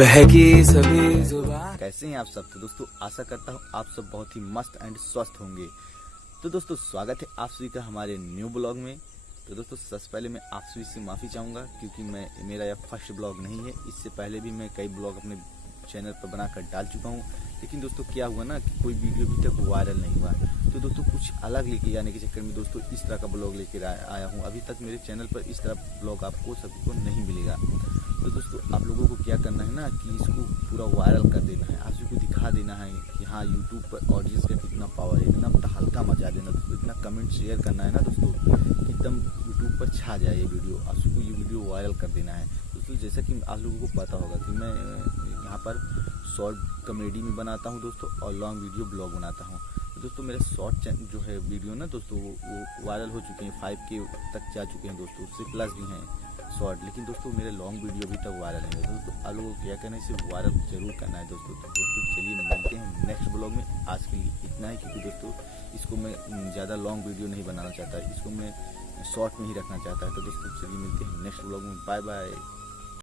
बहकी सभी जुबान। कैसे हैं आप सब? तो दोस्तों आशा करता हूँ आप सब बहुत ही मस्त एंड स्वस्थ होंगे। तो दोस्तों स्वागत है आप सभी का हमारे न्यू ब्लॉग में। तो दोस्तों सबसे पहले मैं आप सभी से माफ़ी चाहूँगा क्योंकि मेरा यह फर्स्ट ब्लॉग नहीं है। इससे पहले भी मैं कई ब्लॉग अपने चैनल पर बनाकर डाल चुका हूँ, लेकिन दोस्तों क्या हुआ ना कि कोई वीडियो अभी तक वायरल नहीं हुआ। तो दोस्तों कुछ अलग लेके आने के चक्कर में दोस्तों इस तरह का ब्लॉग लेकर आया हूँ। अभी तक मेरे चैनल पर इस तरह ब्लॉग आपको सबको नहीं मिलेगा। तो दोस्तों आप लोगों को क्या करना है ना कि इसको पूरा वायरल कर देना है, आप सबको दिखा देना है कि हाँ यूट्यूब पर ऑडियंस का कितना पावर है, इतना हल्का मचा देना दोस्तों, इतना कमेंट शेयर करना है ना दोस्तों कि एकदम यूट्यूब पर छा जाए ये वीडियो। आप सबको ये वीडियो वायरल कर देना है दोस्तों। जैसा कि आप लोगों को पता होगा कि मैं यहाँ पर शॉर्ट कॉमेडी में बनाता हूँ दोस्तों और लॉन्ग वीडियो ब्लॉग बनाता हूँ। तो दोस्तों मेरा शॉर्ट जो है वीडियो ना दोस्तों वो वायरल हो चुके हैं, 5K तक जा चुके हैं दोस्तों, उससे प्लस भी हैं शॉर्ट। लेकिन दोस्तों मेरे लॉन्ग वीडियो अभी तक वायरल नहीं है दोस्तों। आप लोगों को क्या करना है, इसे वायरल जरूर करना है दोस्तों। तो दोस्तों चलिए मिलते हैं नेक्स्ट ब्लॉग में। आज के लिए इतना ही, क्योंकि दोस्तों इसको मैं ज़्यादा लॉन्ग वीडियो नहीं बनाना चाहता, इसको मैं शॉर्ट में ही रखना चाहता है। तो दोस्तों चलिए मिलते हैं नेक्स्ट ब्लॉग में। Bye bye.